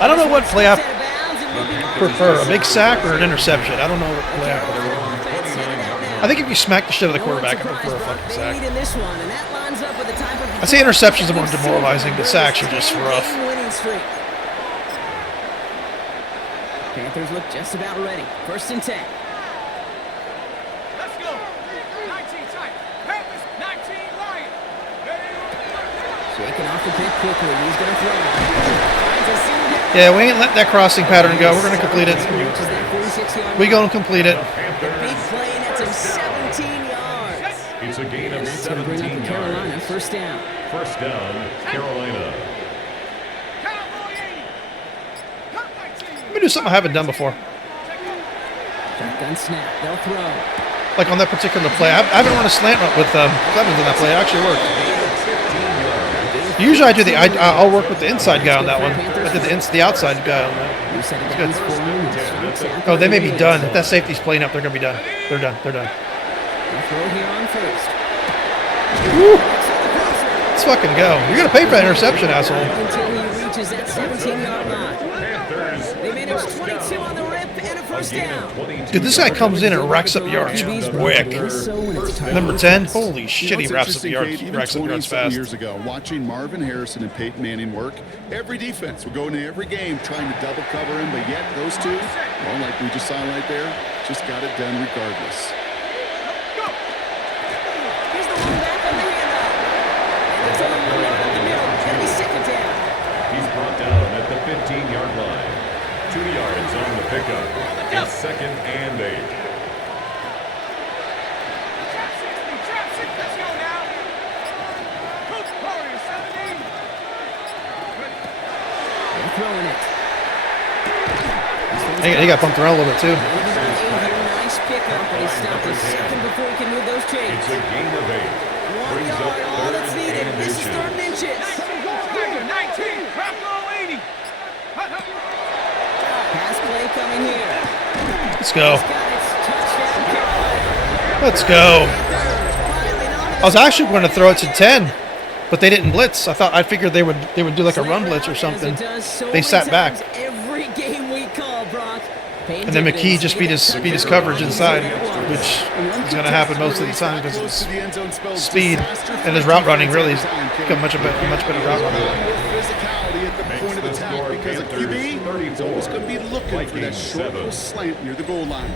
I don't know what play I Set of bounds, and moving on. prefer, a big sack or an interception. I don't know what play I prefer. Offense headed out now. I think if you smack the shit out of the No one quarterback, I prefer a surprised, fucking Brock. They lead sack. in this one, and that lines up with the type of I say interceptions are more demoralizing, but sacks are just rough. winning streak. Panthers look just about ready. First and 10. Let's go. 19 tight. Panthers, 19 Lion. Shaking off the pick quickly. He's going to throw it. Finds a seam down. Yeah, we ain't let that crossing pattern go. We're going to complete it. Reaches that 46-yard We line. going to complete it. The big play nets him 17 yards. It's a gain And of that's going to bring up 17 the Carolina yards. first down. First down, Carolina. Cowboy 80. Cut 19. Let me do something I haven't done before. Shotgun snap. They'll throw. Like on that particular play. I haven't run a slant with Clemens on that play. It actually worked. Usually I do I'll work with the inside guy on that one. I did the outside guy on that. New set of downs for him. Strong sack Oh, they may for be the done. end If that safety's playing up, they're going to be done. They're done. They're done. They'll throw here on first. Woo. Let's fucking go. You're going to pay for that interception, asshole. Until he reaches that 17-yard line. Panthers. They managed 22 on the rip and a first down. Dude, this guy comes in and racks up yards quick. So when it's a target Number on 10, offense. holy shit, he You know, wraps it's up the interesting, yards. Kate, He even racks up yards 20-something fast. years ago, watching Marvin Harrison and Peyton Manning work, every defense would go into every game trying to double cover him, but yet those two, well, like we just saw right there, just got it done regardless. Here's the one back on the handoff. And it's only 1 yard up the middle. It's going to be second down. He's brought down at the 15-yard line. 2 yards on the pickup. It's second and 8. Trap 60. Let's go now. Coach Warrior 17. They're throwing it. He got bumped around a little bit, too. Nice pickup, but he stopped a second before he can move those chains. It's a gain of 8. 1 Brings yard, up all that's third needed. and This is inches. third and inches. 19. Bravo 80. Pass play coming here. Let's go. Got it. Touchdown, Carolina. Let's go. Piling on I was actually going to throw it to 10, but they didn't blitz. I figured they would do like a run blitz or something. They sat back. Every game we call, Brock. And then McKee just beat his coverage inside, which is going to happen most of the time because of his speed and his route running. Really, he's become much better route runner. Physicality at the point of attack because a QB is always going to be looking for that short little slant near the goal line.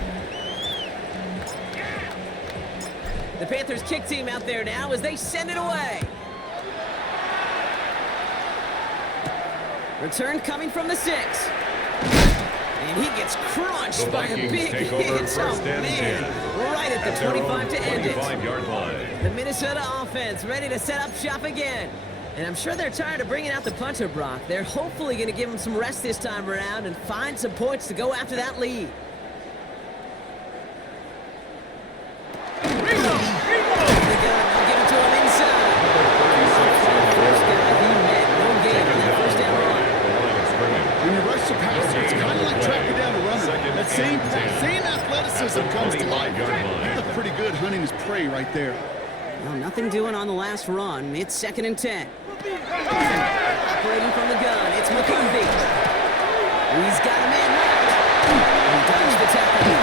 The Panthers kick team out there now as they send it away. Return coming from the 6. And he gets crunched by a big hit. Oh, man. Right at the 25 to end it. The Minnesota offense ready to set up shop again. And I'm sure they're tired of bringing out the punter, Brock. They're hopefully going to give him some rest this time around and find some points to go after that lead. Same athleticism comes to life. He looked pretty good hunting his prey right there. Well, nothing doing on the last run. It's 2nd and 10. Operating from the gun, it's McCarthy. He's got a man left. He dodged the tackle.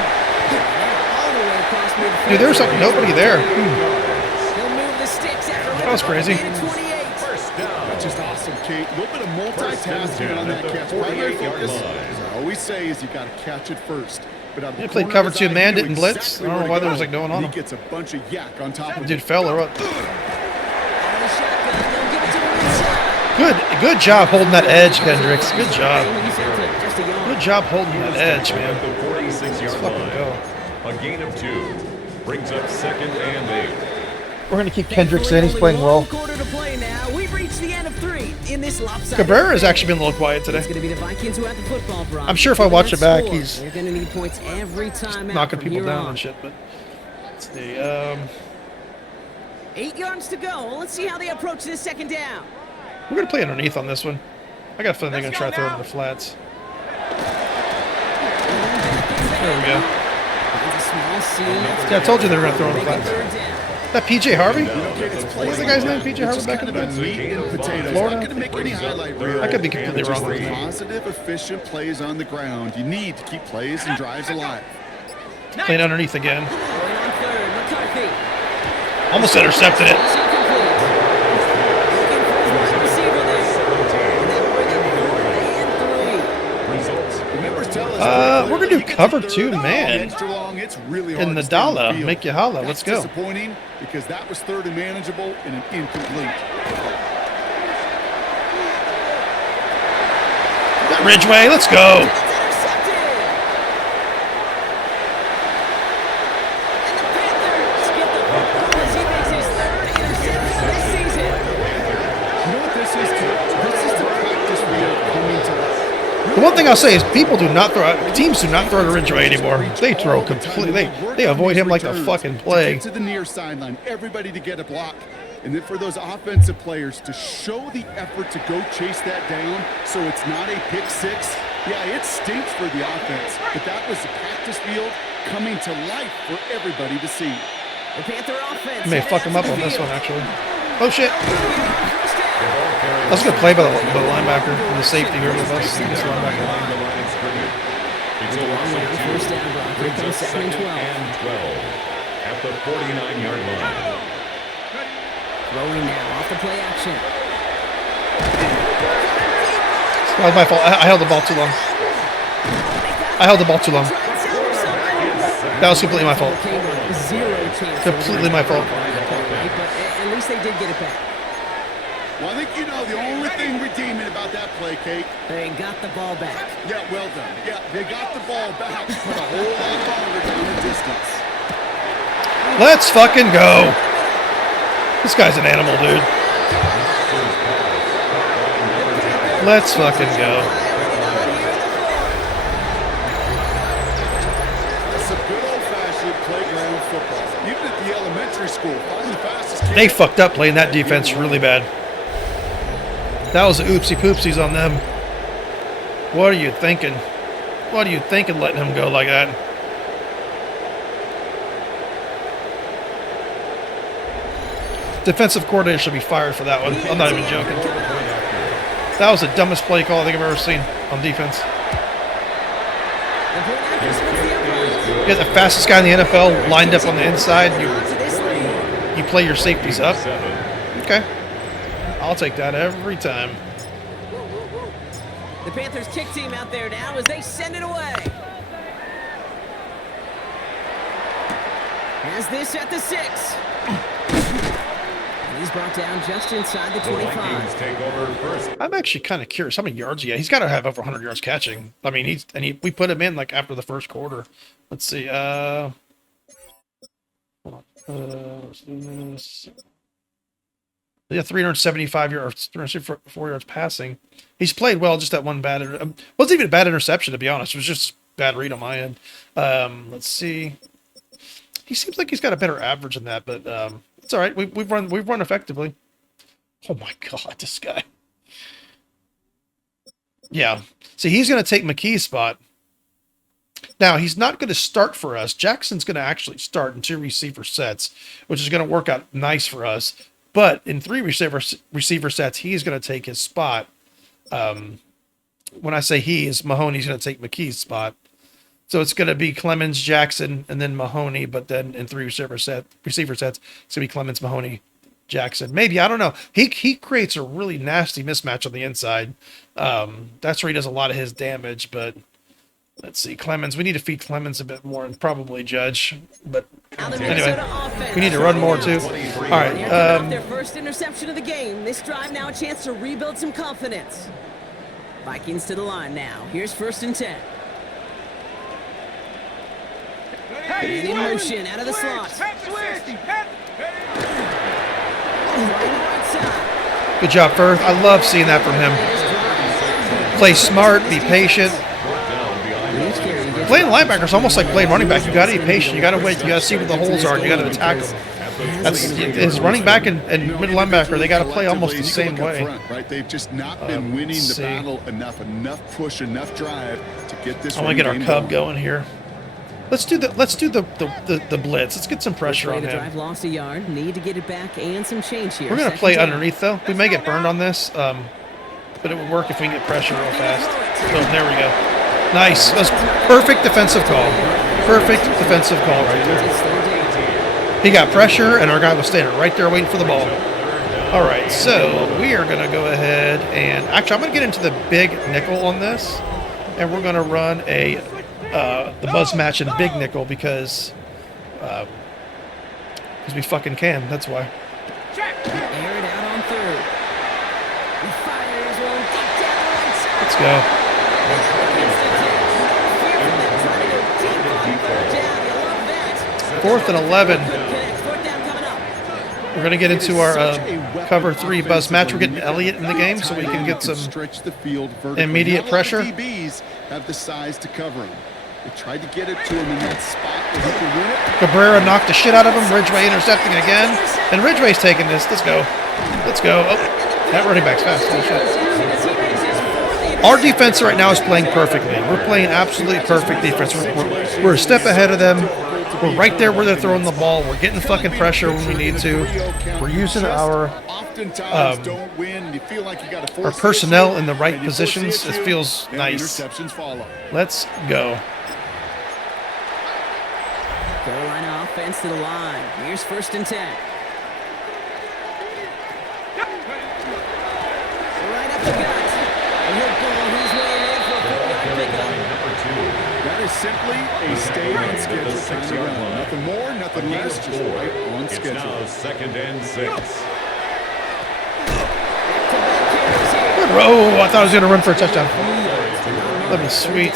All the way across midfield. Dude, there's like nobody there. He'll move the sticks after That was crazy. That's just awesome, Kate. A little bit of multitasking on that catch. Primary focus, as I always say, is you got to catch it first. But He played cover 2 man, didn't blitz. I don't know why there was like going on. He gets a bunch of yak on top of Dude it. fell or what? Good job holding that edge, Kendricks. Good job. Good job holding that edge, man. Let's fucking go. A gain of 2 brings up 2nd and 8. We're going to keep Kendricks in. He's playing well. Quarter to play now. We've reached the end of 3 in this lopsided Cabrera has affair. actually been a little quiet today. It's going to be the Vikings who have the football, Brock. I'm sure if I watch it back, he's they're going to need points every time out knocking from people here down on. and shit. But let's see. 8 yards to go. Let's see how they approach this 2nd down. We're going to play underneath on this one. I got a feeling they're going to try to throw it in the flats. There we go. Yeah, I told you they were going to throw it in the flats. That PJ Harvey? What's the guy's name? PJ Harvey back in the day? Florida? I could be completely wrong with his name. Positive, efficient plays on the ground. You need to keep plays and drives alive. Playing underneath again. Going on 3rd, McCarthy. Almost intercepted it. We're going to do cover 2 man. In the dollar. Make you holla. Let's go. Disappointing because that was 3rd and manageable and an incomplete. Ridgeway, let's go. The one thing I'll say is teams do not throw to Ridgeway anymore. They throw completely. They avoid him like the fucking plague. To the near sideline, everybody to get a block. And then for those offensive players to show the effort to go chase that down so it's not a pick 6. Yeah, it stinks for the offense, but that was a practice field coming to life for everybody to see. The Panther offense. You may fuck him up on this one, actually. Oh, shit. That was a good play by the linebacker and the safety here with us. This linebacker. It's a loss of 2. Brings us 2nd and 12 at the 49-yard line. Rolling now off the play action. That was my fault. I held the ball too long. That was completely my fault. Completely my fault. But at least they did get it back. Well, I think you know the only thing redeeming about that play, Kate. They got the ball back. Yeah, well done. Yeah, they got the ball back, but a whole lot longer down the distance. Let's fucking go. This guy's an animal, dude. Let's fucking go. That's a good old-fashioned playground football. Even at the elementary school, find the fastest kid. They fucked up playing that defense really bad. That was a oopsie poopsies on them. What are you thinking? What are you thinking letting him go like that? Defensive coordinator should be fired for that one. I'm not even joking. That was the dumbest play call I think I've ever seen on defense. You got the fastest guy in the NFL lined up on the inside. To this lead. You play your safeties up. 7. Okay. I'll take that every time. The Panthers kick team out there now as they send it away. Has this at the 6. And he's brought down just inside the The Vikings 25. take over first. I'm actually kind of curious how many yards he has. He's got to have over 100 yards catching. I mean, we put him in like after the first quarter. Let's see. Hold on. Let's do this. Yeah, 375 yards, 374 yards passing. He's played well. Just that one bad. Wasn't even a bad interception, to be honest. It was just bad read on my end. Let's see. He seems like he's got a better average than that, but it's all right. We've run effectively. Oh my god, this guy. Yeah. See, he's going to take McKee's spot. Now, he's not going to start for us. Jackson's going to actually start in 2 receiver sets, which is going to work out nice for us. But in 3 receiver sets, he's going to take his spot. When I say he, is Mahoney's going to take McKee's spot. So it's going to be Clemens, Jackson, and then Mahoney. But then in 3 receiver sets, it's going to be Clemens, Mahoney, Jackson. Maybe, I don't know. He creates a really nasty mismatch on the inside. That's where he does a lot of his damage. But let's see, Clemens. We need to feed Clemens a bit more and probably Judge. But anyway, we need to run more too. All right. Their first interception of the game. This drive now a chance to rebuild some confidence. Vikings to the line now. Here's 1st and 10. And in motion out of the slot. Good job, Firth. I love seeing that from him. Play smart, be patient. Playing linebacker is almost like playing running back. You got to be patient. You got to wait. You got to see what the holes are. You got to attack them. That's his running back and middle linebacker. They got to play almost the same way. Right? They've just not been winning the battle enough push, enough drive to get this. I want to get our Cub going here. Let's do the blitz. Let's get some pressure on The him. drive lost a yard. Need to get it back and some change here. We're gonna play underneath though. We may get burned on this, but it would work if we can get pressure real fast. So there we go. Nice. That's perfect defensive call. Perfect defensive call right there. He got pressure, and our guy was standing right there waiting for the ball. All right, so we are gonna go ahead and actually I'm gonna get into the big nickel on this, and we're gonna run the buzz match in big nickel because we fucking can. That's why. Air it out on 3rd. He fires one deep down the right side. Let's go. Fourth and 11. We're going to get into our cover 3 buzz match. We're getting Elliott in the game so we can get some immediate pressure. Have the size to cover him. They tried to get it to him in that spot where he could win it. Cabrera knocked the shit out of him. Ridgway intercepting again. And Ridgway's taking this. Let's go. Let's go. Oh, that running back's fast. Oh, shit. Our defense right now is playing perfectly. We're playing absolutely perfect defense. We're a step ahead of them. We're right there where they're throwing the ball. We're getting fucking pressure when we need to. We're using our personnel in the right positions. It feels nice. Let's go. Carolina offense to the line. Here's 1st and 10. Right up the gut. And he'll ball his way in for a 4-yard pickup. That is simply a stay on schedule kind of run. Nothing more, nothing less, just right on schedule. It's now 2nd and 6. Oh, I thought I was going to run for a touchdown. That'd be sweet.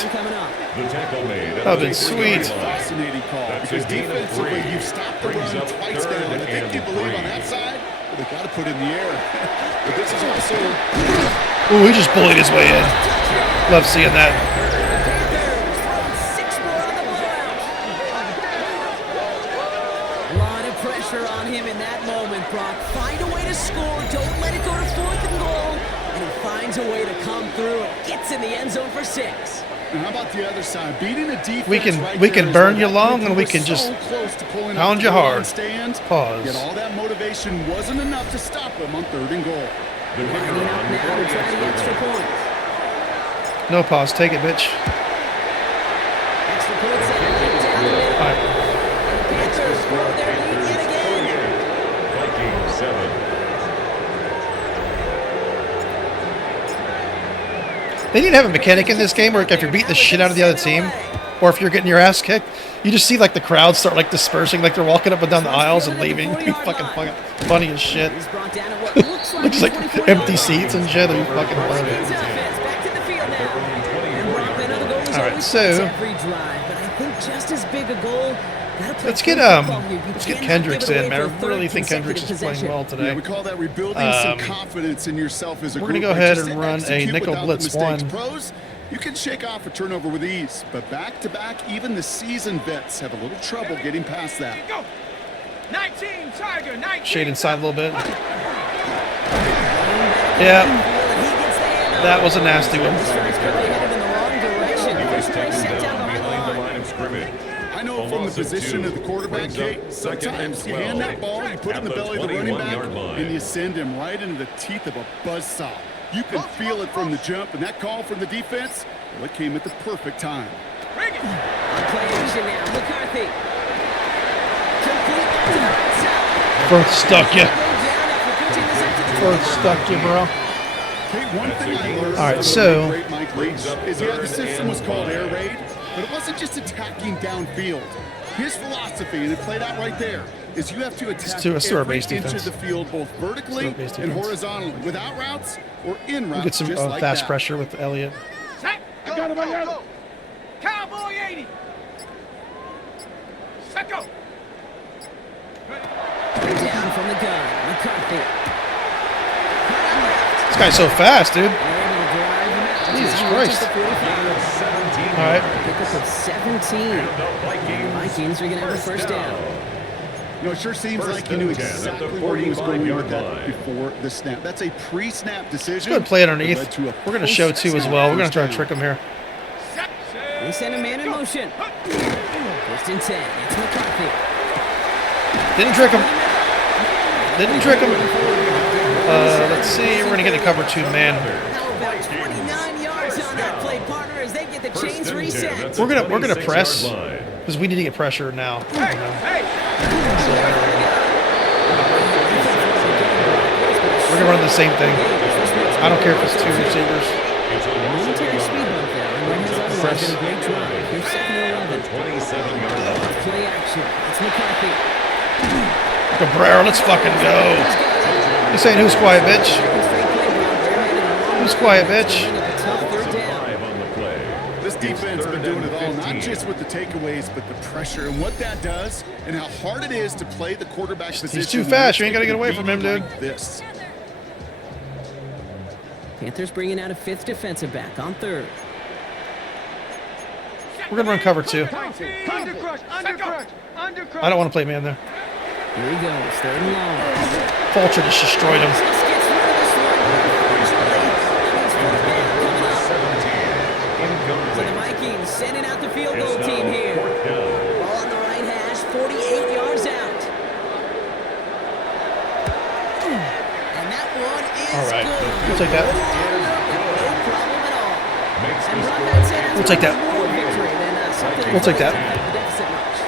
That'd be sweet. Fascinating call. Because defensively, you've stopped the run twice now. And I think you believe on that side, well, they got to put it in the air. But this is also... Ooh, he just bullied his way in. Love seeing that. A lot of pressure on him in that moment, Brock. Find a way to score. Don't let it go to 4th and goal. And he finds a way to come through and gets in the end zone for 6. And how about the other side? Beating a defense we can burn you long, and we can just pound you hard. Pause. Yet all that motivation wasn't enough to stop him on 3rd and goal. Lining up now to try the extra point. No pause. Take it, bitch. Extra point set right down the right. The Panthers grow their lead yet again. Vikings 7. They need to have a mechanic in this game where if you're beating the shit out of the other team, or if you're getting your ass kicked, you just see like the crowd start like dispersing, like they're walking up and down the aisles and leaving. It'd be fucking funny as shit. He's brought down at what looks like Just like 24 empty yard seats line. and shit. It'd be fucking funny. Vikings offense back to the field now. And Brock, I know the goal is All right, always so every drive, but I think just as big a goal. let's get Kendricks in, man. I really think Kendricks is playing well Yeah, today. we call that rebuilding some confidence in yourself as a We're group. gonna go Like, ahead just and run a execute nickel without the blitz mistakes. one. Pros, you can shake off a turnover with ease, but back-to-back, even the seasoned vets have a little trouble getting past that. Go. 19, Tiger, 19. Shade inside a little bit. Yeah, that was a nasty one. He was taken down behind the line of scrimmage. I know A from the loss of position 2. of the quarterback, Brings up Kate, second and sometimes you hand that 12 ball, you put it in the at the belly of the running back, 21-yard line. and you send him right into the teeth of a buzzsaw. You can feel it from the jump, and that call from the defense, well, it came at the perfect time. Bring it. Play action now. McCarthy. Complete to the right side. First stuck you. Go down after pitching this up to the First stuck you, bro. Hey, one thing I learned All right, from so the great Mike Leach is the system was called air raid, but it wasn't just attacking downfield. His philosophy, and it played out right there, is you have to attack to a store every based inch defense. of the field, both vertically Store-based and defense. horizontally, without routes or in routes, Get some just like fast that. pressure with Elliott. Set. Go, go, go. Cowboy 80. Set go. down from the gun. McCarthy. This guy's so fast, dude. They're able to drive him out. Jesus Just Christ. the 45. 17. All right. Pickup of 17. And the Vikings. Vikings are going to have a first down. You know, it sure seems First like you knew and 10 at the exactly where he was going with 45-yard that line. before the snap. That's a pre-snap decision. Let's go ahead and play it that underneath. led to a We're going to show two as well. We're going to try to trick him here. Set. They send a man in motion. First and 10. It's McCarthy. Didn't trick him. Didn't trick him. Let's see. We're going to get a cover 2 man. How about 29 yards on that play, partner, as they get the chains reset. We're gonna press line. because we need to get pressure now. Hey, hey. We're gonna run the same thing. I don't care if it's 2 receivers. It's a loss of a Momentary speed yard. bump there. And has otherwise Press. been a great drive. Here's second and 11. 27-yard line. Play action. It's McCarthy. Cabrera, let's fucking go. This ain't who's quiet, bitch. Who's quiet, bitch? Tough third down. 5 on the play. This defense has been third doing it and all, not 15. just with the takeaways, but the pressure and what that does and how hard it is to play the quarterback position. too fast. You ain't gotta get away from him, dude. Like this. Panthers bringing out a 5th defensive back on 3rd. We're gonna run cover 2. Undercrush, undercrush, undercrush. I don't want to play man there. Here he goes. 3rd and long. Fulcher just destroyed him. Just gets rid of this one. So the Vikings sending out the field goal team here. Ball on the right hash, 48 yards out. And that one is All right. good. We'll take that. No problem at all. Makes And the Brock score. had said it's We'll take that. more victory than something We'll take that. that affect the deficit much.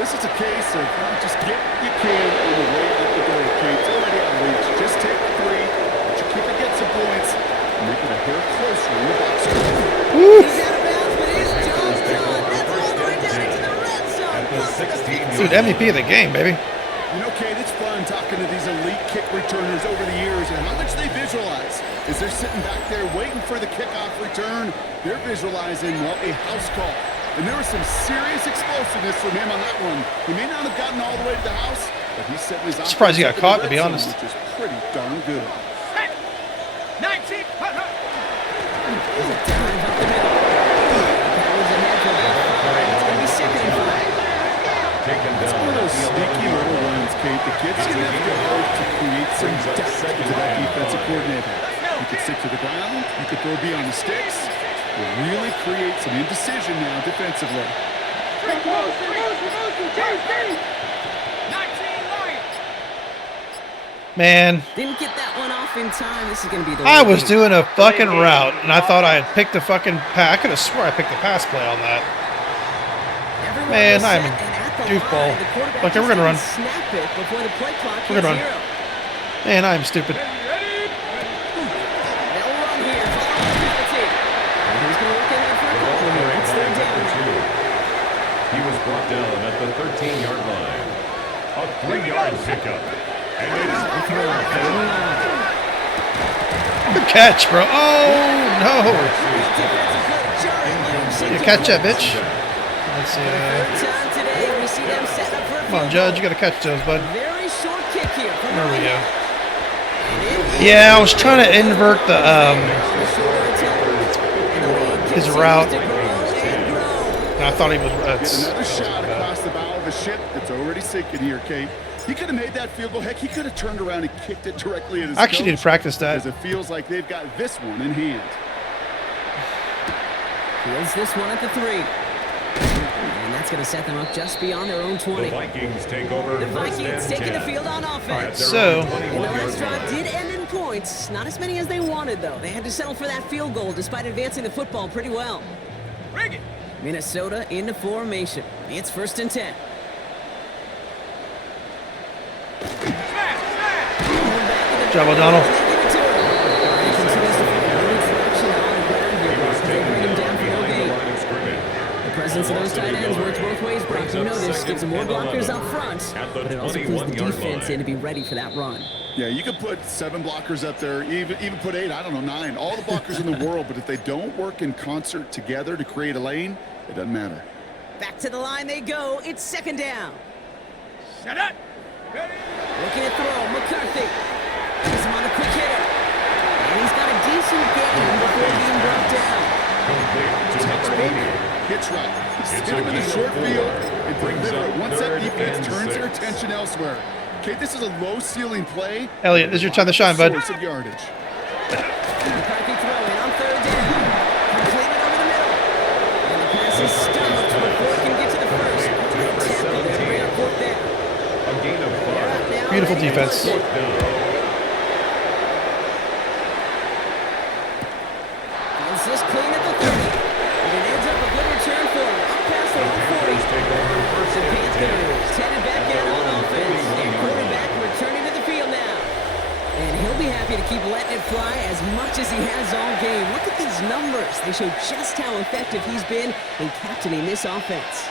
This is a case of just get what you can on the way out the door, Kate. It's already out of reach. Just take the 3, but you keep it, get some points, and make it a hair closer in the box score. He's out of bounds, but it's Jones done. That's all the way down into the red zone. At the 16-yard Dude, MVP of the game, baby. You know, Kate, it's fun talking to these elite kick returners over the years and how much they visualize. As they're sitting back there waiting for the kickoff return, they're visualizing, well, a house call. And there was some serious explosiveness from him on that one. He may not have gotten all the way to the house, but he's setting his Surprised he got offense caught, up to in be the red honest. zone, which is pretty darn good. Set. 19. There's a dive up the middle. Powers ahead for about 5. It's going to be 2nd and 5. Taken It's down. one of those sneaky little runs, Kate, that gets you enough yard to create some depth to that defensive coordinator. You could stick to the ground, you could throw beyond the sticks, will really create some indecision now defensively. 19 Lions. Man, Didn't get that one off in time. This is going to be the I way was to- doing a fucking route, and I thought I had picked the fucking pass. I could have swore I picked the pass play on that. Everyone Man, was I'm set, a and at the goofball. line, the quarterback Okay, we're just gonna run. didn't snap it before the play clock We're gonna hit run. 0. Man, I'm stupid. They'll run here. Following the penalty. And he's going to look ahead for a couple here. It's third down. He was brought down at the 13-yard line. A 3-yard pickup. And it's Good catch, bro. Oh, no. You catch that, bitch. Let's see. Third time today, we see them set up for a Come on, field Judge. goal. You got to catch those, bud. Very short kick here. From There we the go. right. Yeah, I was trying to invert the his route. And I thought he was. Get another shot across the bow of a ship that's already sinking here, Kate. He could have made that field goal. Heck, he could have turned around and kicked it directly at his I actually need coach, to practice that. Because it feels like they've got this one in hand. Fields this one at the 3. And that's going to set them up just beyond their own 20. the Vikings take over. The first Vikings and taking the 10. field on offense. So- And the last drive did end in points. Not as many as they wanted, though. They had to settle for that field goal despite advancing the football pretty well. Bring it. Minnesota into formation. It's first and 10. Good job, O'Donnell. The presence of those tight ends works both ways, Brock. You know this. Gives them more blockers up front, but it also puts the defense in to be ready for that run. Yeah, you could put 7 blockers up there, even put 8, I don't know, 9. All the blockers in the world, but if they don't work in concert together to create a lane, it doesn't matter. Back to the line they go. It's second down. Set up. Ready. Looking to throw. McCarthy. He's him on a quick hitter. And he's got a decent game before being brought down. Hitch route. Hit him in the short field and deliver it. Once that defense turns their attention elsewhere. Okay, this is a low ceiling play. Elliot, this is your time to shine, bud. Source of yardage. McCarthy throwing on third down. Completed over the middle. And the pass is stopped before it can get to the first. Great tackle there. Bring up fourth down. A gain of 5. Now Beautiful ready to defense. push it. Fields this clean at the 30. And it ends up a good return for him. Up past the 140. Take over first The and 10. Panthers headed back out on offense. Their quarterback returning to the field now. And he'll be happy to keep letting it fly as much as he has all game. Look at these numbers. They show just how effective he's been in captaining this offense.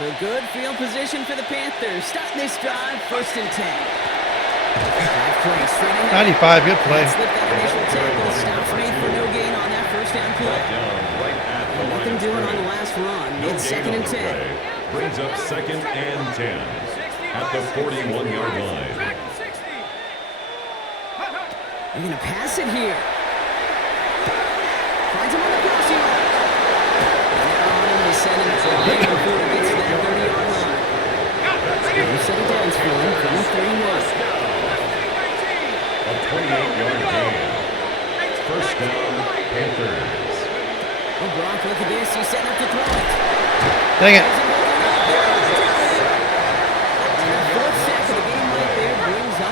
So good field position for the Panthers. Starting this drive, first and 10. Drive play straight ahead. 95, good play. Slip that initial tackle. Stops made for no gain on that first down play. Right at the Nothing line. doing on the last run. No It's gain second on and the 10. play. Brings up second and 10 at the 41-yard line. Back 60. They're going to pass it here. Finds him on the crossing line. Now on him to send him flying before he gets to that 30-yard line. They've set it down for him from the 31. A 28-yard gain. First down, Panthers. Oh, Brock, look at this. He's setting up to throw it. Dang it.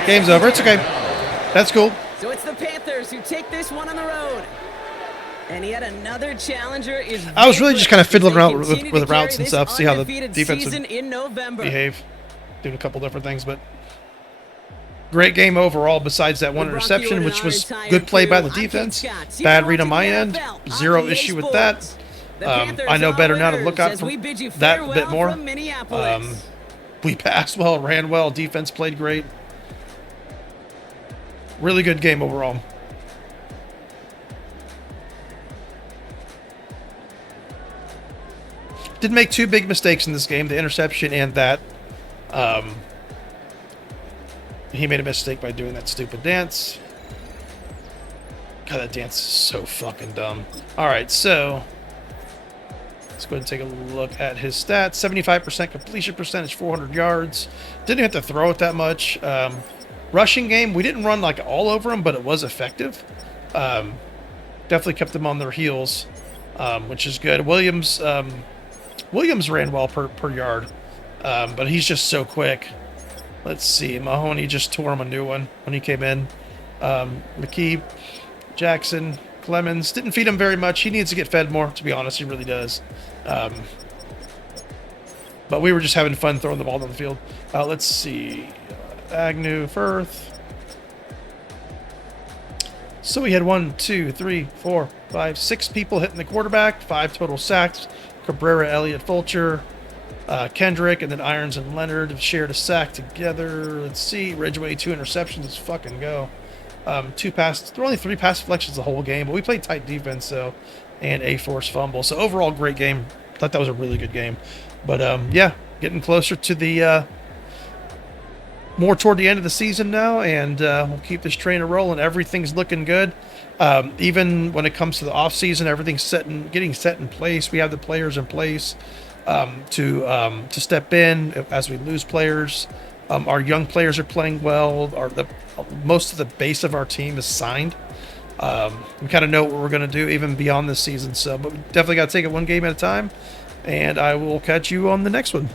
Game's over. It's okay. That's cool. So it's the Panthers who take this one on the road. And yet another challenger is. I was really just kind of fiddling They around with continue the to carry routes and this stuff, see how the undefeated defense season would in November. behave. Doing a couple different things, but great game overall besides that one The Bronco interception, and which our was entire good play by the crew. I'm Pete defense. Scott. See Bad you read on my watching end. NFL Zero on EA issue with that. Sports. The Panthers I know are better now to look winners out as for we bid you that bit farewell more. from Minneapolis. We passed well, ran well, defense played great. Really good game overall. Didn't make two big mistakes in this game, the interception and that. He made a mistake by doing that stupid dance. God, that dance is so fucking dumb. All right, so let's go ahead and take a look at his stats. 75% completion percentage, 400 yards. Didn't have to throw it that much. Rushing game, we didn't run like all over him, but it was effective. Definitely kept them on their heels, which is good. Williams ran well per yard, but he's just so quick. Let's see. Mahoney just tore him a new one when he came in. McKee, Jackson, Clemens. Didn't feed him very much. He needs to get fed more, to be honest. He really does. But we were just having fun throwing the ball down the field. Let's see. Agnew, Firth. So we had 1, 2, 3, 4, 5, 6 people hitting the quarterback, 5 total sacks. Cabrera, Elliott, Fulcher, Kendrick, and then Irons and Leonard have shared a sack together. Let's see. Ridgeway, 2 interceptions. Let's fucking go. 2 passes. There were only 3 pass deflections the whole game, but we played tight defense, so, and a forced fumble. So overall, great game. Thought that was a really good game. But yeah, getting closer to the more toward the end of the season now, and we'll keep this train rolling. Everything's looking good. Even when it comes to the off season, everything's getting set in place. We have the players in place to step in as we lose players. Our young players are playing well. Most of the base of our team is signed. We kind of know what we're going to do even beyond this season. So, but we definitely got to take it one game at a time. And I will catch you on the next one.